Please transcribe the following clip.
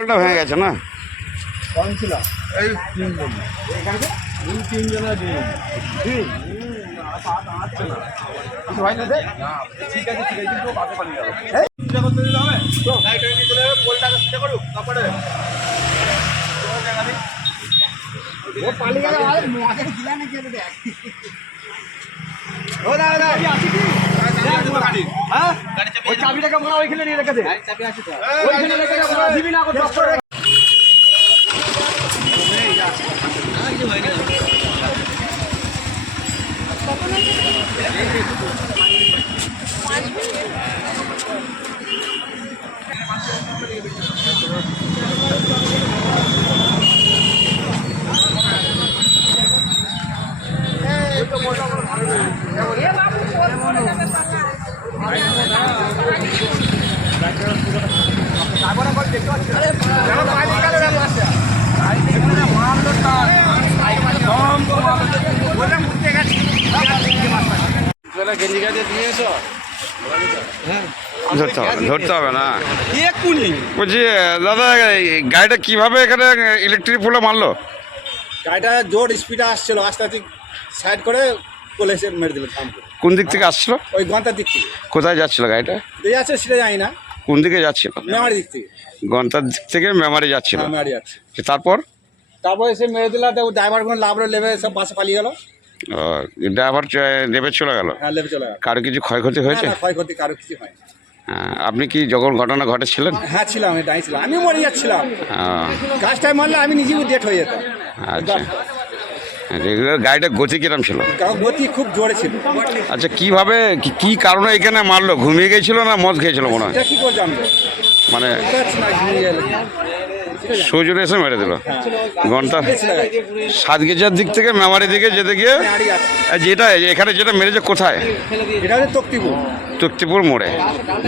হয়ে গেছে না কম ছিল এই তিনজন তিনজনের ডিম কিছু হয় না রে ঠিক আছে কিন্তু বাসে পালিয়ে গেল চিন্তা করতে দিলে হবে তো গাড়িটা নিয়ে চলে যাবে পোলটাকে চিন্তা করুক তারপরে ও পালিয়ে গেল আর মাকে দিলা না কে দেখ ও দাদা আসি কি গাড়ি হ্যাঁ ওই চাবিটাকে মোড়া ওইখানে নিয়ে রেখে দে চাবি আছে তো ওইখানে রেখে দে মোড়া দিবি না করতে ধরতে হবে না বলছি দাদা গাড়িটা কিভাবে এখানে ইলেকট্রিক পোলে মারলো? গাড়িটা জোর স্পিডে আসছিল আস্তে আস্তে সাইড করে কলেজে মেরে দিল থাম করে। কোন দিক থেকে আসছিল? ওই গন্তার দিক থেকে কোথায় যাচ্ছিল গাড়িটা? যে আছে সেটা জানি না, কোন দিকে যাচ্ছিল? মেমারি দিক থেকে। গন্তার দিক থেকে মেমারি যাচ্ছিল। মেমারি যাচ্ছে, তারপর তারপরে সে মেরে দিল, ড্রাইভারগুলো লাভরে লেবে সব বাসে পালিয়ে গেল। ড্রাইভার নেবে চলে গেল। হ্যাঁ লেবে চলে গেল। কারো কিছু ক্ষয়ক্ষতি হয়েছে? ক্ষয়ক্ষতি কারো কিছু হয়। আপনি কি যখন ঘটনা ঘটেছিলেন? হ্যাঁ ছিলাম, আমি দাঁড়িয়েছিলাম, আমি মরে যাচ্ছিলাম। গাছটায় মারলে আমি নিজেও ডেট হয়ে যেতাম। আচ্ছা, গাড়িটা গতি কিরম ছিল? গতি খুব জোরে ছিল। আচ্ছা, কিভাবে কি কারণে এখানে মারলো? ঘুমিয়ে গেছিল না মদ খেয়েছিল মনে হয়? এটা কি করে জানবো, মানে সজোরে এসে মেরে দিল। ঘন্টা 7 গেজার দিক থেকে মেমারি দিকে যেতে গিয়ে যেটা এখানে যেটা মেরেছে কোথায়? এটা হচ্ছে তক্তিপুর তক্তিপুর মোড়ে।